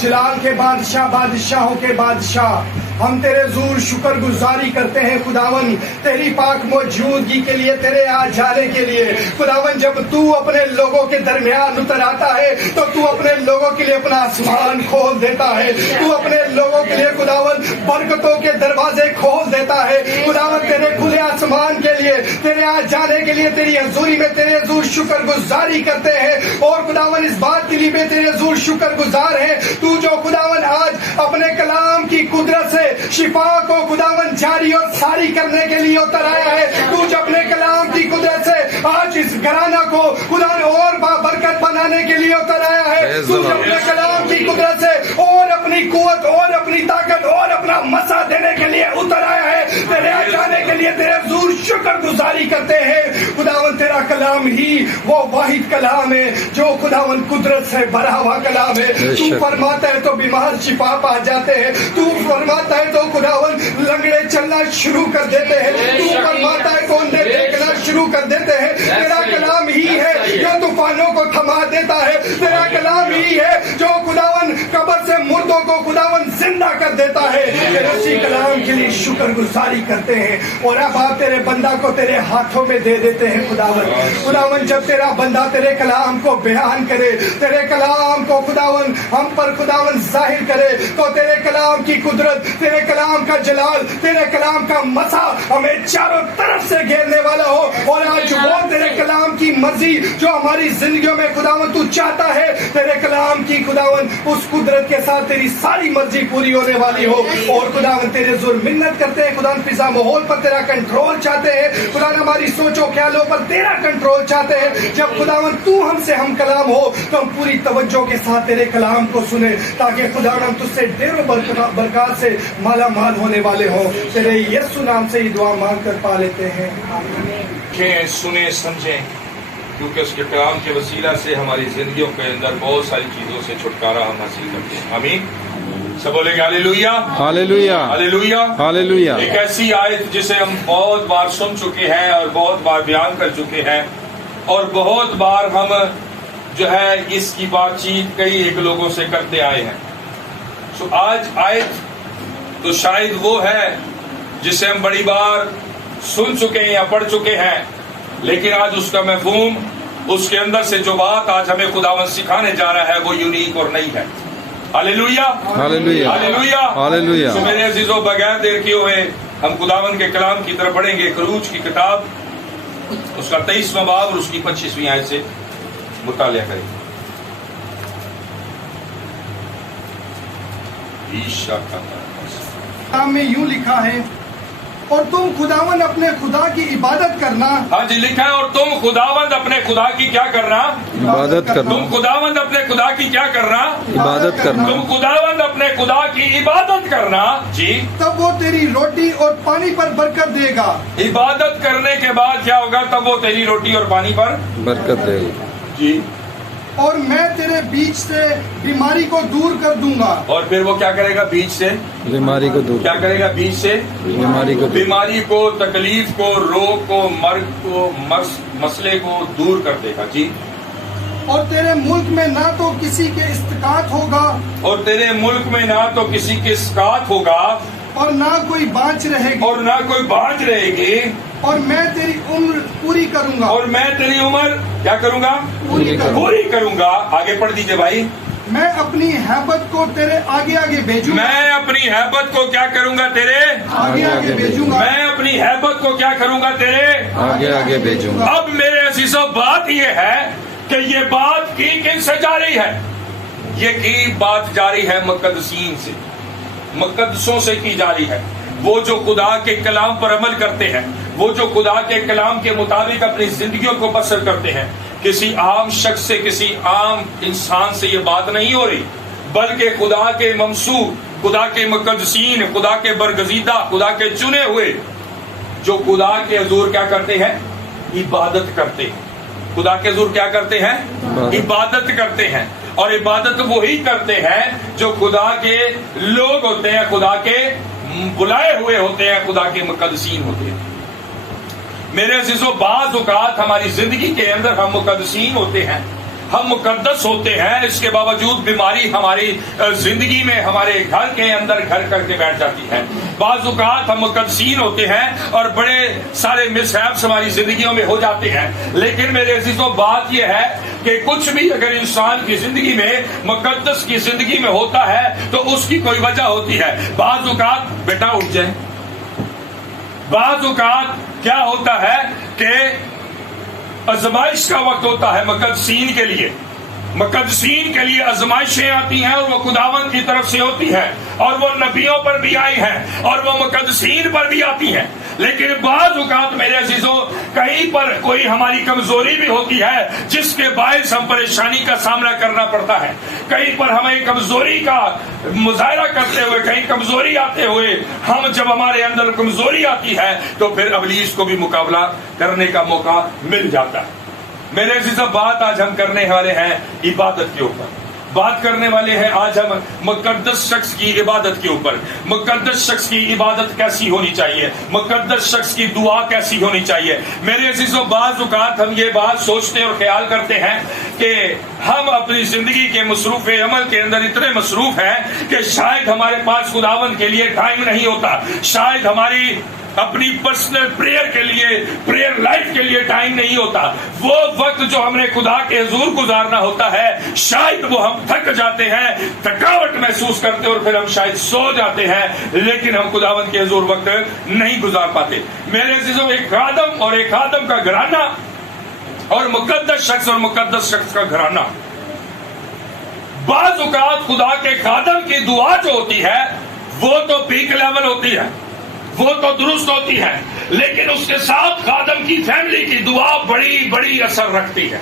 جلال کے بادشاہ، بادشاہوں کے بادشاہ، ہم تیرے حضور شکر گزاری کرتے ہیں خداون تیری پاک موجودگی کے لیے، تیرے آ جانے کے لیے۔ خداون جب تو اپنے لوگوں کے درمیان اتر آتا ہے تو تو اپنے لوگوں کے لیے اپنا آسمان کھول دیتا ہے، تو اپنے لوگوں کے لیے خداون برکتوں کے دروازے کھول دیتا ہے۔ خداون تیرے کھلے آسمان کے لیے، تیرے آ جانے کے لیے تیری حضوری میں تیرے حضور شکر گزاری کرتے ہیں، اور خداون اس بات کے لیے بھی تیرے حضور شکر گزار ہے تو جو خداون آج اپنے کلام کی قدرت سے شفا کو خداون جاری اور ساری کرنے کے لیے اتر آیا ہے، تو جو اپنے کلام کی قدرت سے آج اس گھرانہ کو خداون اور برکت بنانے کے لیے اتر آیا ہے، تو جو اپنے کلام کی قدرت سے اور اپنی قوت اور اپنی طاقت اور اپنا مسا دینے کے لیے اتر آیا ہے، تیرے آ جانے کے لیے تیرے حضور شکر گزاری کرتے ہیں۔ خداون تیرا کلام ہی وہ واحد کلام ہے جو خداون قدرت سے بھرا ہوا کلام ہے۔ تو فرماتا ہے تو بیمار شفا پا جاتے ہیں، تو فرماتا ہے تو خداون لنگڑے چلنا شروع کر دیتے ہیں، تو فرماتا ہے تو اندھے دیکھنا شروع کر دیتے ہیں۔ تیرا کلام ہی ہے جو طوفانوں کو تھما دیتا ہے، تیرا کلام ہی ہے جو خداون قبر سے مردوں کو خداون زندہ کر دیتا ہے۔ تیرے اسی کلام کے لیے شکر گزاری کرتے ہیں، اور اب آپ تیرے بندہ کو تیرے ہاتھوں میں دے دیتے ہیں خداون۔ خداون جب تیرا بندہ تیرے کلام کو بیان کرے، تیرے کلام کو خداون ہم پر خداون ظاہر کرے، تو تیرے کلام کی قدرت، تیرے کلام کا جلال، تیرے کلام کا مسا ہمیں چاروں طرف سے گھیرنے والا ہو، اور آج وہ تیرے کلام کی مرضی جو ہماری زندگیوں میں خداون تو چاہتا ہے، تیرے کلام کی خداون اس قدرت کے ساتھ تیری ساری مرضی پوری ہونے والی ہو۔ اور خداون تیرے زور منت کرتے ہیں خداون، فضا ماحول پر تیرا کنٹرول چاہتے ہیں خداون، ہماری سوچ و خیالوں پر تیرا کنٹرول چاہتے ہیں۔ جب خداون تو ہم سے ہم کلام ہو تو ہم پوری توجہ کے ساتھ تیرے کلام کو سنیں، تاکہ خداون ہم تجھ سے ڈھیروں برکات سے مالا مال ہونے والے ہوں۔ تیرے یسوع نام سے یہ دعا مانگ کر پا لیتے ہیں، آمین۔ سنیں سمجھیں، کیونکہ اس کے کلام کے وسیلہ سے ہماری زندگیوں کے اندر بہت ساری چیزوں سے چھٹکارا ہم حاصل کرتے ہیں۔ آمین۔ سب بولیں گے ہاللیلویا، ہاللیلویا، ہاللیلویا، ہاللیلویا۔ ایک ایسی آیت جسے ہم بہت بار سن چکے ہیں اور بہت بار بیان کر چکے ہیں، اور بہت بار ہم جو ہے اس کی بات چیت کئی ایک لوگوں سے کرتے آئے ہیں۔ سو آج آیت تو شاید وہ ہے جسے ہم بڑی بار سن چکے ہیں یا پڑھ چکے ہیں، لیکن آج اس کا مفہوم، اس کے اندر سے جو بات آج ہمیں خداوند سکھانے جا رہا ہے وہ یونیک اور نئی ہے۔ ہاللیلویا، ہاللیلویا، ہاللیلویا، ہاللیلویا۔ سو میرے عزیزوں، بغیر دیر کیے ہوئے ہم خداوند کے کلام کی طرف بڑھیں گے۔ خروج کی کتاب اس کا 23واں باب اور اس کی 25ویں آیت سے مطالعہ کریں گے۔ کلام میں یوں لکھا ہے، اور تم خداون اپنے خدا کی عبادت کرنا۔ ہاں جی، لکھا ہے، اور تم خداوند اپنے خدا کی کیا کرنا؟ عبادت کرنا۔ تم خداوند اپنے خدا کی کیا کرنا؟ عبادت کرنا۔ تم خداوند اپنے خدا کی عبادت کرنا، جی۔ تب وہ تیری روٹی اور پانی پر برکت دے گا۔ عبادت کرنے کے بعد کیا ہوگا؟ تب وہ تیری روٹی اور پانی پر برکت دے گا، جی۔ اور میں تیرے بیچ سے بیماری کو دور کر دوں گا۔ اور پھر وہ کیا کرے گا؟ بیچ سے بیماری کو دور، کیا کرے گا؟ بیچ سے بیماری کو دور، بیماری کو، تکلیف کو، روگ کو، مرگ کو، مسئلے کو دور کر دے گا، جی۔ اور تیرے ملک میں نہ تو کسی کے استقاط ہوگا، اور تیرے ملک میں نہ تو کسی کے اسقاط ہوگا، اور نہ کوئی بانچ رہے گی، اور نہ کوئی بانج رہے گی، اور میں تیری عمر پوری کروں گا۔ اور میں تیری عمر کیا کروں گا؟ پوری کروں گا۔ پوری کروں گا۔ آگے پڑھ دیجئے بھائی۔ میں اپنی ہیبت کو تیرے آگے آگے بھیجوں گا۔ میں اپنی ہیبت کو کیا کروں گا؟ تیرے آگے آگے بھیجوں گا۔ میں اپنی ہیبت کو کیا کروں گا؟ تیرے آگے آگے بھیجوں گا۔ اب میرے عزیزوں، بات یہ ہے کہ یہ بات کی کن سے جاری ہے؟ یہ کی بات جاری ہے مقدسین سے، مقدسوں سے کی جاری ہے۔ وہ جو خدا کے کلام پر عمل کرتے ہیں، وہ جو خدا کے کلام کے مطابق اپنی زندگیوں کو بسر کرتے ہیں۔ کسی عام شخص سے، کسی عام انسان سے یہ بات نہیں ہو رہی، بلکہ خدا کے ممسوح، خدا کے مقدسین، خدا کے برگزیدہ، خدا کے چنے ہوئے جو خدا کے حضور کیا کرتے ہیں؟ عبادت کرتے ہیں۔ خدا کے حضور کیا کرتے ہیں؟ عبادت کرتے ہیں۔ اور عبادت وہی کرتے ہیں جو خدا کے لوگ ہوتے ہیں، خدا کے بلائے ہوئے ہوتے ہیں، خدا کے مقدسین ہوتے ہیں۔ میرے عزیزوں، بعض اوقات ہماری زندگی کے اندر ہم مقدسین ہوتے ہیں، ہم مقدس ہوتے ہیں، اس کے باوجود بیماری ہماری زندگی میں ہمارے گھر کے اندر گھر کر کے بیٹھ جاتی ہے۔ بعض اوقات ہم مقدسین ہوتے ہیں اور بڑے سارے مس ہیپس ہماری زندگیوں میں ہو جاتے ہیں، لیکن میرے عزیزوں بات یہ ہے کہ کچھ بھی اگر انسان کی زندگی میں مقدس کی زندگی میں ہوتا ہے تو اس کی کوئی وجہ ہوتی ہے۔ بعض اوقات بیٹا اٹھ جائے، بعض اوقات کیا ہوتا ہے کہ آزمائش کا وقت ہوتا ہے مقدسین کے لیے، مقدسین کے لیے آزمائشیں آتی ہیں اور وہ خداوند کی طرف سے ہوتی ہیں اور وہ نبیوں پر بھی آئی ہیں اور وہ مقدسین پر بھی آتی ہیں۔ لیکن بعض اوقات میرے عزیزوں کہیں پر کوئی ہماری کمزوری بھی ہوتی ہے جس کے باعث ہم پریشانی کا سامنا کرنا پڑتا ہے۔ کہیں پر ہمیں کمزوری کا مظاہرہ کرتے ہوئے، کہیں کمزوری آتے ہوئے، ہم جب ہمارے اندر کمزوری آتی ہے تو پھر ابلیس کو بھی مقابلہ کرنے کا موقع مل جاتا ہے۔ میرے عزیزوں بات آج ہم کرنے والے ہیں عبادت کے اوپر، بات کرنے والے ہیں آج ہم مقدس شخص کی عبادت کے اوپر۔ مقدس شخص کی عبادت کیسی ہونی چاہیے، مقدس شخص کی دعا کیسی ہونی چاہیے۔ میرے عزیزوں بعض اوقات ہم یہ بات سوچتے اور خیال کرتے ہیں کہ ہم اپنی زندگی کے مصروف عمل کے اندر اتنے مصروف ہیں کہ شاید ہمارے پاس خداوند کے لیے ٹائم نہیں ہوتا، شاید ہماری اپنی پرسنل پریئر کے لیے، پریئر لائف کے لیے ٹائم نہیں ہوتا۔ وہ وقت جو ہم نے خدا کے حضور گزارنا ہوتا ہے شاید وہ ہم تھک جاتے ہیں، تھکاوٹ محسوس کرتے اور پھر ہم شاید سو جاتے ہیں، لیکن ہم خداوند کے حضور وقت نہیں گزار پاتے۔ میرے عزیزوں ایک خادم اور ایک خادم کا گھرانہ اور مقدس شخص اور مقدس شخص کا گھرانہ، بعض اوقات خدا کے خادم کی دعا جو ہوتی ہے وہ تو پیک لیول ہوتی ہے، وہ تو درست ہوتی ہے، لیکن اس کے ساتھ خادم کی فیملی کی دعا بڑی اثر رکھتی ہے،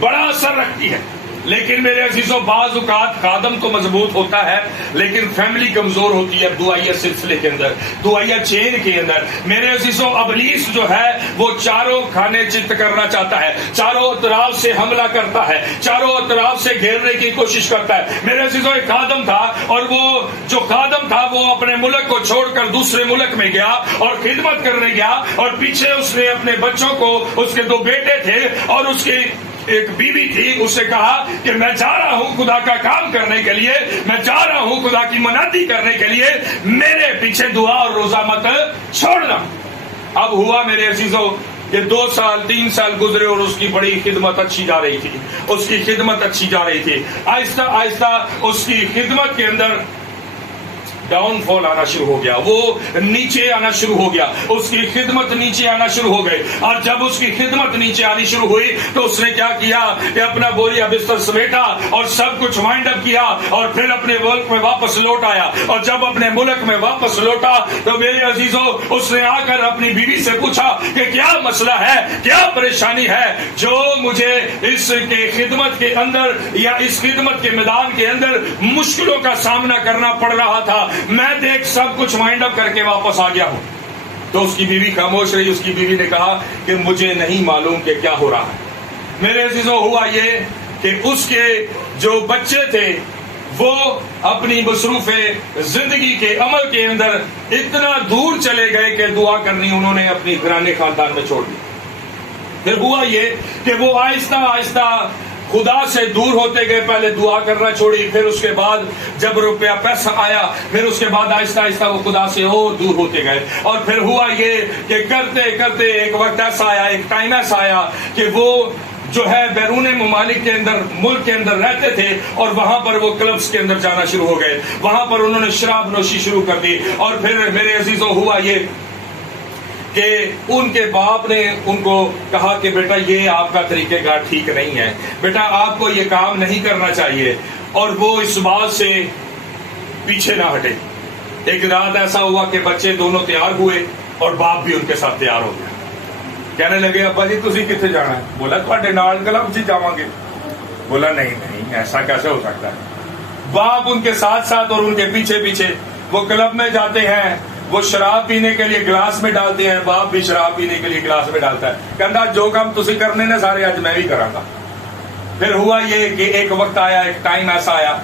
بڑا اثر رکھتی ہے۔ لیکن میرے عزیزوں بعض اوقات خادم تو مضبوط ہوتا ہے لیکن فیملی کمزور ہوتی ہے دعائیہ سلسلے کے اندر، دعائیہ چین کے اندر۔ میرے عزیزوں ابلیس جو ہے وہ چاروں کھانے چت کرنا چاہتا ہے، چاروں اطراف سے حملہ کرتا ہے، چاروں اطراف سے گھیرنے کی کوشش کرتا ہے۔ میرے عزیزوں ایک خادم تھا اور وہ جو خادم تھا وہ اپنے ملک کو چھوڑ کر دوسرے ملک میں گیا اور خدمت کرنے گیا، اور پیچھے اس نے اپنے بچوں کو، اس کے 2 بیٹے تھے اور اس کی ایک بیوی تھی، اس سے کہا کہ میں جا رہا ہوں خدا کا کام کرنے کے لیے، میں جا رہا ہوں خدا کی منادی کرنے کے لیے، میرے پیچھے دعا اور روزہ مت چھوڑنا۔ اب ہوا میرے عزیزوں کہ 2 سال 3 سال گزرے اور اس کی بڑی خدمت اچھی جا رہی تھی، اس کی خدمت اچھی جا رہی تھی۔ آہستہ آہستہ اس کی خدمت کے اندر ڈاؤن فال آنا شروع ہو گیا، وہ نیچے آنا شروع ہو گیا، اس کی خدمت نیچے آنا شروع ہو گئی۔ اور جب اس کی خدمت نیچے آنی شروع ہوئی تو اس نے کیا کیا کہ اپنا بوریا بستر سمیٹا اور سب کچھ وائنڈ اپ کیا اور پھر اپنے ملک میں واپس لوٹ آیا۔ اور جب اپنے ملک میں واپس لوٹا تو میرے عزیزوں اس نے آ کر اپنی بیوی سے پوچھا کہ کیا مسئلہ ہے، کیا پریشانی ہے جو مجھے اس کے خدمت کے اندر یا اس خدمت کے میدان کے اندر مشکلوں کا سامنا کرنا پڑ رہا تھا، میں دیکھ سب کچھ وائنڈ اپ کر کے واپس آ گیا ہوں۔ تو اس کی بیوی خاموش رہی۔ اس کی بیوی نے کہا کہ مجھے نہیں معلوم کہ کیا ہو رہا ہے۔ میرے عزیزوں ہوا یہ کہ اس کے جو بچے تھے وہ اپنی مصروف زندگی کے عمل کے اندر اتنا دور چلے گئے کہ دعا کرنی انہوں نے اپنی گھرانے خاندان میں چھوڑ دی۔ پھر ہوا یہ کہ وہ آہستہ آہستہ خدا سے دور ہوتے گئے، پہلے دعا کرنا چھوڑی، پھر اس کے بعد جب روپیہ پیسہ آیا پھر اس کے بعد آہستہ آہستہ وہ خدا سے اور دور ہوتے گئے۔ اور پھر ہوا یہ کہ کرتے کرتے ایک وقت ایسا آیا، ایک ٹائم ایسا آیا کہ وہ جو ہے بیرون ممالک کے اندر، ملک کے اندر رہتے تھے اور وہاں پر وہ کلبز کے اندر جانا شروع ہو گئے، وہاں پر انہوں نے شراب نوشی شروع کر دی۔ اور پھر میرے عزیزوں ہوا یہ کہ ان کے باپ نے ان کو کہا کہ بیٹا یہ آپ کا طریقہ کار ٹھیک نہیں ہے، بیٹا آپ کو یہ کام نہیں کرنا چاہیے، اور وہ اس بات سے پیچھے نہ ہٹے۔ ایک رات ایسا ہوا کہ بچے دونوں تیار ہوئے اور باپ بھی ان کے ساتھ تیار ہو گیا۔ کہنے لگے ابا جی تسی کتنے جانا ہے؟ بولا تواڈے نال کلب جی جاواں گے۔ بولا نہیں ایسا کیسے ہو سکتا ہے۔ باپ ان کے ساتھ ساتھ اور ان کے پیچھے پیچھے وہ کلب میں جاتے ہیں، وہ شراب پینے کے لیے گلاس میں ڈالتے ہیں، باپ بھی شراب پینے کے لیے گلاس میں ڈالتا ہے، کہتا جو کام تسی کرنے نے سارے آج میں بھی کراں گا۔ پھر ہوا یہ کہ ایک وقت آیا، ایک ٹائم ایسا آیا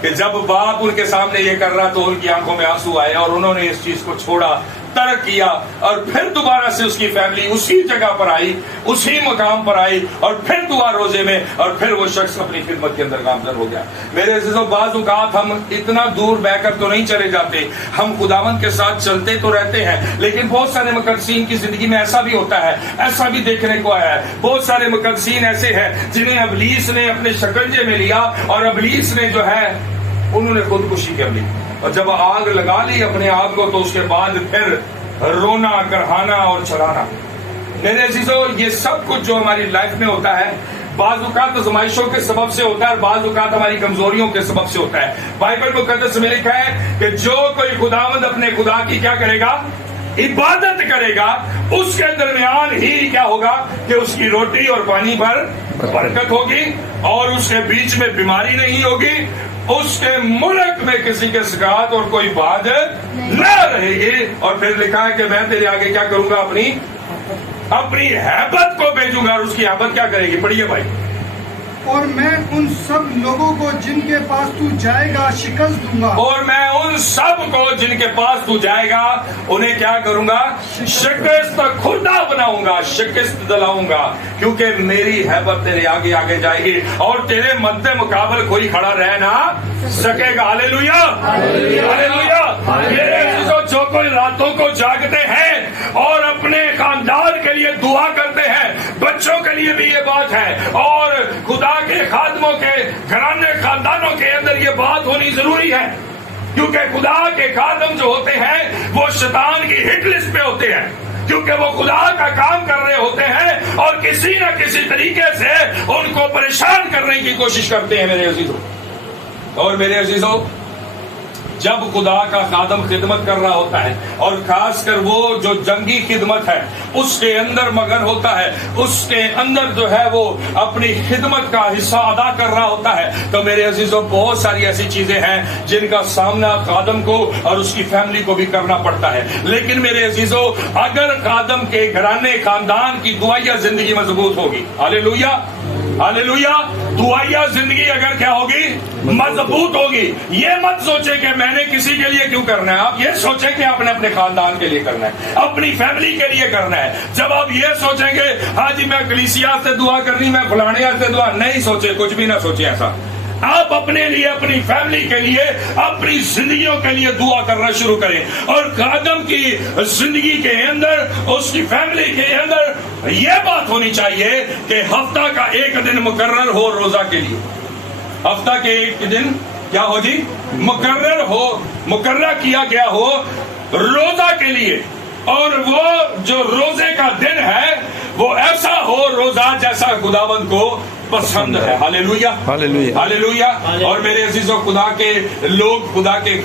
کہ جب باپ ان کے سامنے یہ کر رہا تو ان کی آنکھوں میں آنسو آئے اور انہوں نے اس چیز کو چھوڑا ترک کیا اور پھر دوبارہ سے اس کی فیملی اسی جگہ پر آئی, اسی مقام پر آئی, اور پھر دعا روزے میں, اور پھر وہ شخص اپنی خدمت کے اندر گامزن ہو گیا. میرے عزیزو, بعض اوقات ہم اتنا دور بہ کر تو نہیں چلے جاتے, ہم خداوند کے ساتھ چلتے تو رہتے ہیں, لیکن بہت سارے مقدسین کی زندگی میں ایسا بھی ہوتا ہے, ایسا بھی دیکھنے کو آیا ہے. بہت سارے مقدسین ایسے ہیں جنہیں ابلیس نے اپنے شکنجے میں لیا, اور ابلیس نے جو ہے انہوں نے خودکشی کر لی, اور جب آگ لگا لی اپنے آپ کو تو اس کے بعد پھر رونا, کرہانا اور چلانا. میرے عزیزو, یہ سب کچھ جو ہماری لائف میں ہوتا ہے بعض اوقات آزمائشوں کے سبب سے ہوتا ہے, اور بعض اوقات ہماری کمزوریوں کے سبب سے ہوتا ہے. بائبل مقدس میں لکھا ہے کہ جو کوئی خداوند اپنے خدا کی کیا کرے گا, عبادت کرے گا, اس کے درمیان ہی کیا ہوگا کہ اس کی روٹی اور پانی پر برکت ہوگی, اور اس کے بیچ میں بیماری نہیں ہوگی, اس کے ملک میں کسی کے سکاط اور کوئی بات نہ رہے گی. اور پھر لکھا ہے کہ میں تیرے آگے کیا کروں گا, اپنی ہیبت کو بھیجوں گا, اور اس کی ہیبت کیا کرے گی, پڑھیے بھائی. اور میں ان سب لوگوں کو جن کے پاس تو جائے گا شکست دوں گا, اور میں ان سب کو جن کے پاس تو جائے گا انہیں کیا کروں گا, شکست خوردہ بناؤں گا, شکست دلاؤں گا, کیونکہ میری ہیبت تیرے آگے آگے جائے گی, اور تیرے مد مقابل کوئی کھڑا رہ نہ سکے گا. ہاللیلویا, ہاللیلویا. میرے عزیزو, جو کوئی راتوں کو جاگتے ہیں اور اپنے خاندان کے لیے دعا کرتے ہیں, بچوں کے لیے بھی یہ بات ہے, اور خدا کے خادموں کے گھرانے خاندانوں کے اندر یہ بات ہونی ضروری ہے, کیونکہ خدا کے خادم جو ہوتے ہیں وہ شیطان کی ہٹ لسٹ پہ ہوتے ہیں, کیونکہ وہ خدا کا کام کر رہے ہوتے ہیں اور کسی نہ کسی طریقے سے ان کو پریشان کرنے کی کوشش کرتے ہیں. میرے عزیزوں اور میرے عزیزوں, جب خدا کا خادم خدمت کر رہا ہوتا ہے, اور خاص کر وہ جو جنگی خدمت ہے اس کے اندر مگن ہوتا ہے, اس کے اندر جو ہے وہ اپنی خدمت کا حصہ ادا کر رہا ہوتا ہے, تو میرے عزیزوں بہت ساری ایسی چیزیں ہیں جن کا سامنا خادم کو اور اس کی فیملی کو بھی کرنا پڑتا ہے. لیکن میرے عزیزوں, اگر خادم کے گھرانے خاندان کی دعائیا زندگی مضبوط ہوگی, ہاللیلویا, ہاللیلویا, دعائیا زندگی اگر کیا ہوگی, مضبوط ہوگی, یہ مت سوچے کہ میں نے کسی کے لیے کیوں کرنا ہے, آپ یہ سوچیں کہ آپ نے اپنے خاندان کے لیے کرنا ہے, اپنی فیملی کے لیے کرنا ہے. جب آپ یہ سوچیں گے ہاں جی میں کلیسیا سے دعا کرنی, میں فلانے سے دعا, نہیں سوچے, کچھ بھی نہ سوچے ایسا. آپ اپنے لیے, اپنی فیملی کے لیے, اپنی زندگیوں کے لیے دعا کرنا شروع کریں, اور خادم کی زندگی کے اندر, اس کی فیملی کے اندر یہ بات ہونی چاہیے کہ ہفتہ کا ایک دن مقرر ہو روزہ کے لیے, ہفتہ کے ایک دن کیا ہو جی, مقرر ہو, مقررہ کیا گیا ہو روزہ کے لیے, اور وہ جو روزے کا دن ہے وہ ایسا ہو روزہ جیسا خداوند کو پسند ہے. ہاللیلویا, ہاللیلویا. اور میرے عزیزو, خدا کے لوگ, خدا کے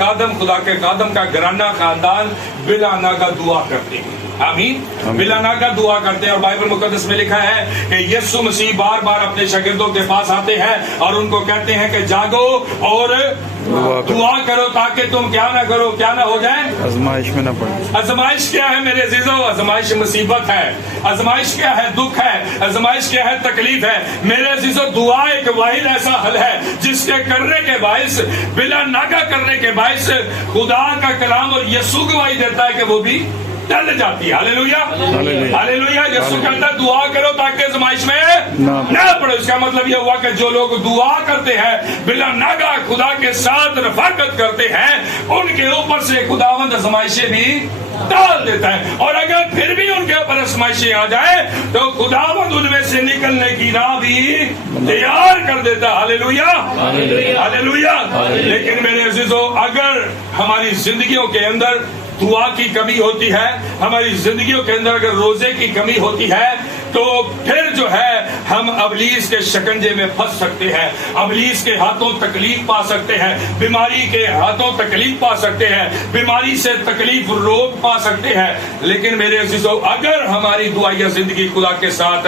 خادم کا گھرانہ خاندان بلا ناگا دعا کرتے ہیں, آمین, بلا ناگا دعا کرتے ہیں. اور بائبل مقدس میں لکھا ہے کہ یسوع مسیح بار بار اپنے شاگردوں کے پاس آتے ہیں اور ان کو کہتے ہیں کہ جاگو اور دعا کرو تاکہ تم کیا نہ کرو, کیا نہ ہو جائے, آزمائش میں نہ پڑے. آزمائش کیا ہے میرے عزیزو, آزمائش مصیبت ہے, آزمائش کیا ہے, دکھ ہے, آزمائش کیا ہے, تکلیف ہے. میرے عزیزو, دعا ایک واحد ایسا حل ہے جس کے کرنے کے باعث, بلا ناگا کرنے کے باعث خدا کا کلام اور یسوع گواہی دیتا ہے کہ وہ بھی ٹل جاتی ہے. ہاللیلویا, ہاللیلویا. یسوع کہتا ہے دعا کرو تاکہ آزمائش میں نہ پڑے. اس کا مطلب یہ ہوا کہ جو لوگ دعا کرتے ہیں, بلا ناگا خدا کے ساتھ رفاقت کرتے ہیں, ان کے اوپر سے خداوند آزمائشیں بھی ڈال دیتا ہے. اور اگر پھر بھی ان کے اوپر آزمائشیں آ جائے تو خداوند ان میں سے نکلنے کی راہ بھی تیار کر دیتا ہے. ہاللیلویا, ہاللیلویا. لیکن میرے عزیزو, اگر ہماری زندگیوں کے اندر دعا کی کمی ہوتی ہے, ہماری زندگیوں کے اندر اگر روزے کی کمی ہوتی ہے, تو پھر جو ہے ہم ابلیس کے شکنجے میں پھنس سکتے ہیں, ابلیس کے ہاتھوں تکلیف پا سکتے ہیں, بیماری کے ہاتھوں تکلیف پا سکتے ہیں, بیماری سے تکلیف روک پا سکتے ہیں. لیکن میرے عزیزو, اگر ہماری دعائیا زندگی خدا کے ساتھ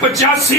85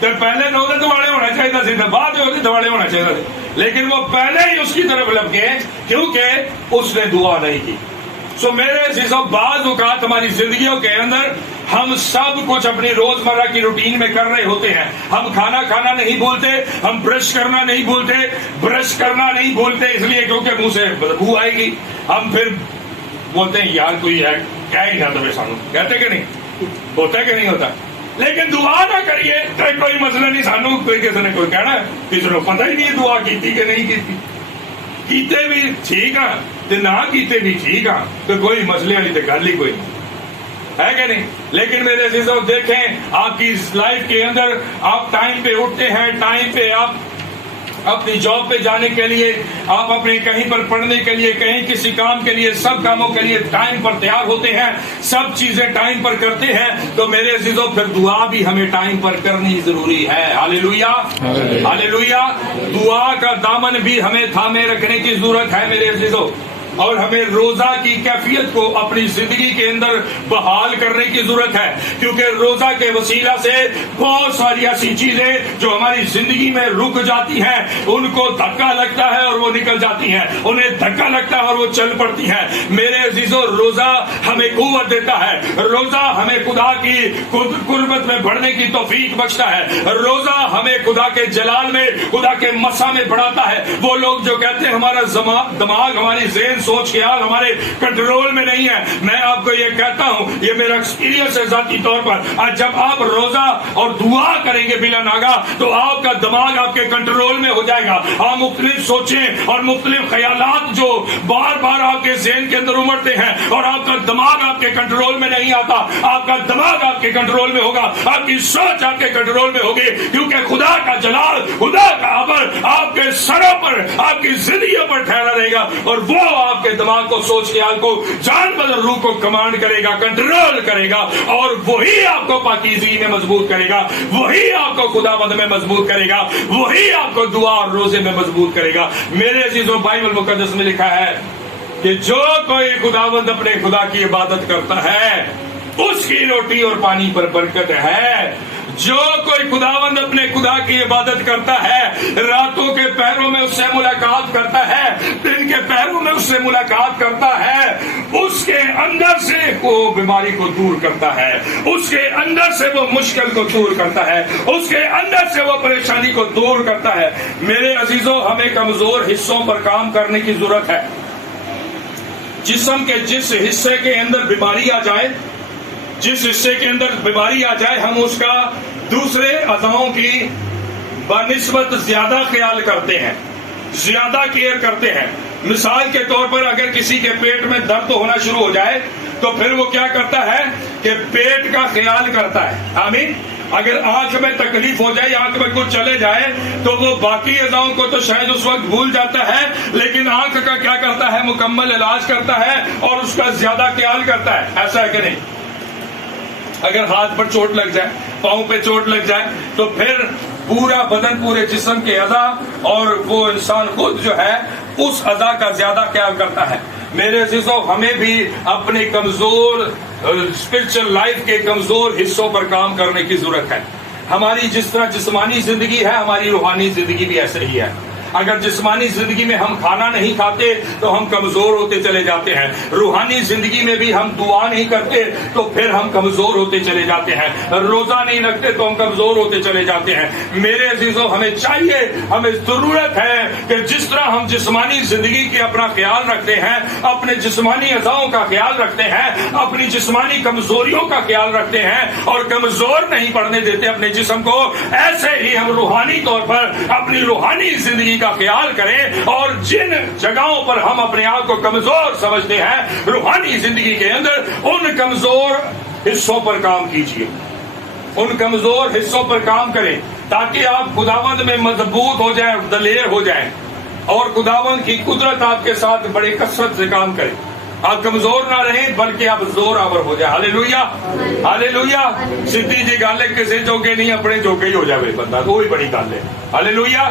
تو پہلے تو دواڑے ہونا چاہیے سی، بعد میں دواڑے ہونا چاہیے، لیکن وہ پہلے ہی اس کی طرف لپ گئے کیونکہ اس نے دعا نہیں کی۔ سو میرے عزیزو، بعض اوقات ہماری زندگیوں کے اندر ہم سب کچھ اپنی روزمرہ کی روٹین میں کر رہے ہوتے ہیں، ہم کھانا کھانا نہیں بھولتے، ہم برش کرنا نہیں بھولتے، برش کرنا نہیں بھولتے اس لیے کیونکہ منہ سے بدبو آئے گی، ہم پھر بولتے ہیں یار کوئی ہے کیا ہی نہ تو سانو، کہتے کہ نہیں ہوتا ہے کہ نہیں ہوتا؟ لیکن دعا نہ کریے تو کوئی مسئلہ نہیں، سانو کوئی کسی نے کوئی کہنا کسی کو پتہ ہی نہیں دعا کی کہ نہیں کی، کیتے بھی ٹھیک ہے نہ کیتے بھی ٹھیک ہے، تو کوئی مسئلے والی تو گل ہی کوئی ہے کہ نہیں۔ لیکن میرے عزیزو دیکھیں، آپ کی لائف کے اندر آپ ٹائم پہ اٹھتے ہیں، ٹائم پہ آپ اپنی جاب پہ جانے کے لیے، آپ اپنے کہیں پر پڑھنے کے لیے، کہیں کسی کام کے لیے، سب کاموں کے لیے ٹائم پر تیار ہوتے ہیں، سب چیزیں ٹائم پر کرتے ہیں، تو میرے عزیزو پھر دعا بھی ہمیں ٹائم پر کرنی ضروری ہے۔ ہاللیلویا، ہاللیلویا۔ دعا کا دامن بھی ہمیں تھامے رکھنے کی ضرورت ہے میرے عزیزو، اور ہمیں روزہ کی کیفیت کو اپنی زندگی کے اندر بحال کرنے کی ضرورت ہے، کیونکہ روزہ کے وسیلہ سے بہت ساری ایسی چیزیں جو ہماری زندگی میں رک جاتی ہیں ان کو دھکا لگتا ہے اور وہ نکل جاتی ہیں، انہیں دھکا لگتا ہے اور وہ چل پڑتی ہیں۔ میرے عزیزو، روزہ ہمیں قوت دیتا ہے، روزہ ہمیں خدا کی قربت میں بڑھنے کی توفیق بخشتا ہے، روزہ ہمیں خدا کے جلال میں، خدا کے مسا میں بڑھاتا ہے۔ وہ لوگ جو کہتے ہیں ہمارا دماغ، ہماری ذہن، سوچ خیال ہمارے کنٹرول میں نہیں ہے، میں آپ کو یہ کہتا ہوں، یہ میرا ایکسپیرینس ہے ذاتی طور پر، آج جب آپ روزہ اور دعا کریں گے بلا ناگا تو آپ کا دماغ آپ کے کنٹرول میں ہو جائے گا، آپ مختلف سوچیں اور مختلف خیالات جو بار بار آپ کے ذہن کے اندر امڑتے ہیں اور آپ کا دماغ آپ کے کنٹرول میں نہیں آتا، آپ کا دماغ آپ کے کنٹرول میں ہوگا، آپ کی سوچ آپ کے کنٹرول میں ہوگی، کیونکہ خدا کا جلال، خدا کا ابر آپ کے سروں پر، آپ کی زندگیوں پر ٹھہرا رہے گا، اور وہ آپ کے دماغ کو، سوچ خیال کو، جان بدل روح کو کمانڈ کرے گا، کنٹرول کرے گا، اور وہی آپ کو پاکیزگی میں مضبوط کرے گا، وہی آپ کو خداوند میں مضبوط کرے گا، وہی آپ کو دعا اور روزے میں مضبوط کرے گا۔ میرے عزیزو، بائبل مقدس میں لکھا ہے کہ جو کوئی خداوند اپنے خدا کی عبادت کرتا ہے اس کی روٹی اور پانی پر برکت ہے۔ جو کوئی خداوند اپنے خدا کی عبادت کرتا ہے، راتوں کے پہروں میں اس سے ملاقات کرتا ہے، دن کے پہروں میں اس سے ملاقات کرتا ہے، اس کے اندر سے وہ بیماری کو دور کرتا ہے، اس کے اندر سے وہ مشکل کو دور کرتا ہے، اس کے اندر سے وہ پریشانی کو دور کرتا ہے۔ میرے عزیزو، ہمیں کمزور حصوں پر کام کرنے کی ضرورت ہے۔ جسم کے جس حصے کے اندر بیماری آ جائے، جس حصے کے اندر بیماری آ جائے، ہم اس کا دوسرے اعضاؤں کی بنسبت زیادہ خیال کرتے ہیں، زیادہ کیئر کرتے ہیں۔ مثال کے طور پر اگر کسی کے پیٹ میں درد ہونا شروع ہو جائے تو پھر وہ کیا کرتا ہے کہ پیٹ کا خیال کرتا ہے۔ آمین۔ اگر آنکھ میں تکلیف ہو جائے، آنکھ میں کچھ چلے جائے تو وہ باقی اعضاؤں کو تو شاید اس وقت بھول جاتا ہے، لیکن آنکھ کا کیا کرتا ہے؟ مکمل علاج کرتا ہے اور اس کا زیادہ خیال کرتا ہے۔ ایسا ہے کہ نہیں؟ اگر ہاتھ پر چوٹ لگ جائے، پاؤں پہ چوٹ لگ جائے تو پھر پورا بدن، پورے جسم کے اعضاء اور وہ انسان خود جو ہے اس اعضاء کا زیادہ خیال کرتا ہے۔ میرے عزیزو، ہمیں بھی اپنے کمزور اسپرچل لائف کے کمزور حصوں پر کام کرنے کی ضرورت ہے۔ ہماری جس طرح جسمانی زندگی ہے، ہماری روحانی زندگی بھی ایسے ہی ہے۔ اگر جسمانی زندگی میں ہم کھانا نہیں کھاتے تو ہم کمزور ہوتے چلے جاتے ہیں، روحانی زندگی میں بھی ہم دعا نہیں کرتے تو پھر ہم کمزور ہوتے چلے جاتے ہیں، روزہ نہیں رکھتے تو ہم کمزور ہوتے چلے جاتے ہیں۔ میرے عزیزو، ہمیں چاہیے، ہمیں ضرورت ہے کہ جس طرح ہم جسمانی زندگی کے اپنا خیال رکھتے ہیں، اپنے جسمانی اعضاؤں کا خیال رکھتے ہیں، اپنی جسمانی کمزوریوں کا خیال رکھتے ہیں اور کمزور نہیں پڑنے دیتے اپنے جسم کو، ایسے ہی ہم روحانی طور پر اپنی روحانی زندگی کا خیال کریں، اور جن جگہوں پر ہم اپنے آپ کو کمزور سمجھتے ہیں روحانی زندگی کے اندر، ان کمزور حصوں پر کام کیجیے، ان کمزور حصوں پر کام کریں تاکہ آپ خداوند میں مضبوط ہو جائیں، دلیر ہو جائیں، اور خداوند کی قدرت آپ کے ساتھ بڑی کثرت سے کام کرے۔ آپ کمزور نہ رہیں بلکہ آپ زور آور ہو جائے۔ ہاللیلویا، ہاللیلویا۔ سیدھی جی گل ہے، کسی جوگے نہیں اپنے جوگے ہی ہو جائے بندہ، تو وہی بڑی گل ہے۔ ہاللیلویا۔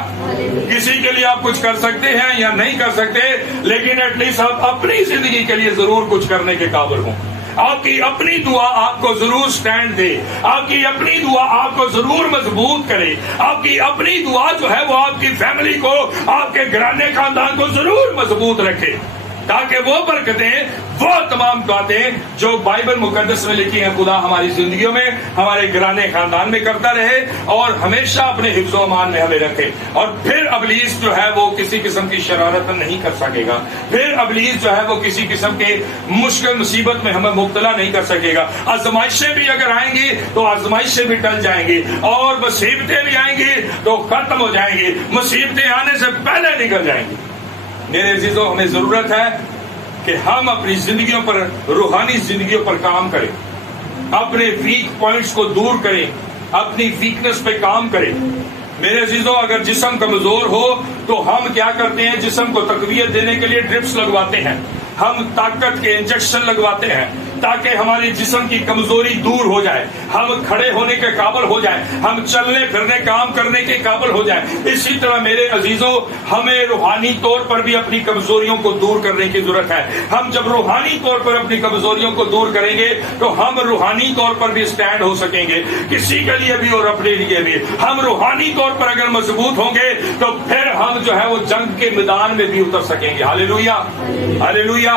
کسی کے لیے آپ کچھ کر سکتے ہیں یا نہیں کر سکتے، لیکن ایٹ لیسٹ آپ اپنی زندگی کے لیے ضرور کچھ کرنے کے قابل ہوں۔ آپ کی اپنی دعا آپ کو ضرور سٹینڈ دے، آپ کی اپنی دعا آپ کو ضرور مضبوط کرے، آپ کی اپنی دعا جو ہے وہ آپ کی فیملی کو، آپ کے گھرانے خاندان کو ضرور مضبوط رکھے، تاکہ وہ برکتیں، وہ تمام باتیں جو بائبل مقدس میں لکھی ہیں خدا ہماری زندگیوں میں، ہمارے گھرانے خاندان میں کرتا رہے اور ہمیشہ اپنے حفظ و امان میں ہمیں رکھے۔ اور پھر ابلیس جو ہے وہ کسی قسم کی شرارت نہیں کر سکے گا، پھر ابلیس جو ہے وہ کسی قسم کے مشکل مصیبت میں ہمیں مبتلا نہیں کر سکے گا۔ آزمائشیں بھی اگر آئیں گی تو آزمائشیں بھی ٹل جائیں گی، اور مصیبتیں بھی آئیں گی تو ختم ہو جائیں گی، مصیبتیں آنے سے پہلے نکل جائیں گی۔ میرے عزیزوں، ہمیں ضرورت ہے کہ ہم اپنی زندگیوں پر، روحانی زندگیوں پر کام کریں، اپنے ویک پوائنٹس کو دور کریں، اپنی ویکنس پہ کام کریں۔ میرے عزیزوں، اگر جسم کمزور ہو تو ہم کیا کرتے ہیں؟ جسم کو تقویت دینے کے لیے ڈرپس لگواتے ہیں، ہم طاقت کے انجیکشن لگواتے ہیں تاکہ ہماری جسم کی کمزوری دور ہو جائے، ہم کھڑے ہونے کے قابل ہو جائیں، ہم چلنے پھرنے کام کرنے کے قابل ہو جائیں۔ اسی طرح میرے عزیزوں، ہمیں روحانی طور پر بھی اپنی کمزوریوں کو دور کرنے کی ضرورت ہے۔ ہم جب روحانی طور پر اپنی کمزوریوں کو دور کریں گے تو ہم روحانی طور پر بھی سٹینڈ ہو سکیں گے، کسی کے لیے بھی اور اپنے لیے بھی۔ ہم روحانی طور پر اگر مضبوط ہوں گے تو پھر ہم جو ہے وہ جنگ کے میدان میں بھی اتر سکیں گے۔ ہاللیلویا، ہاللیلویا۔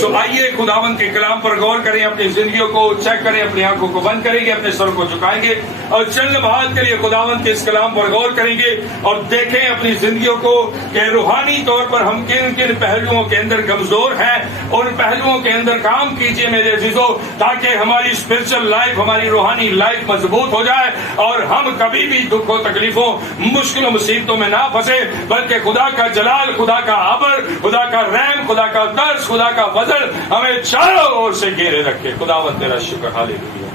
سو آئیے خداوند کے کلام پر غور کریں، اپنی زندگیوں کو چیک کریں، اپنی آنکھوں کو بند کریں گے، اپنے سر کو جھکائیں گے اور چند لمحات کے لیے خداوند کے اس کلام پر غور کریں گے اور دیکھیں اپنی زندگیوں کو کہ روحانی طور پر ہم کن کن پہلوؤں کے اندر کمزور ہیں۔ ان پہلوؤں کے اندر کام کیجئے میرے عزیزوں، تاکہ ہماری اسپرچل لائف، ہماری روحانی لائف مضبوط ہو جائے اور ہم کبھی بھی دکھ و تکلیفوں، مشکل و مصیبتوں میں نہ پھنسے، بلکہ خدا کا جلال، خدا کا ابر، خدا کا رحم، خدا کا درس، خدا کا فضل ہمیں چاروں اور سے گھیرے رکھے۔ خداوند تیرا شکر، ہاللیلویا۔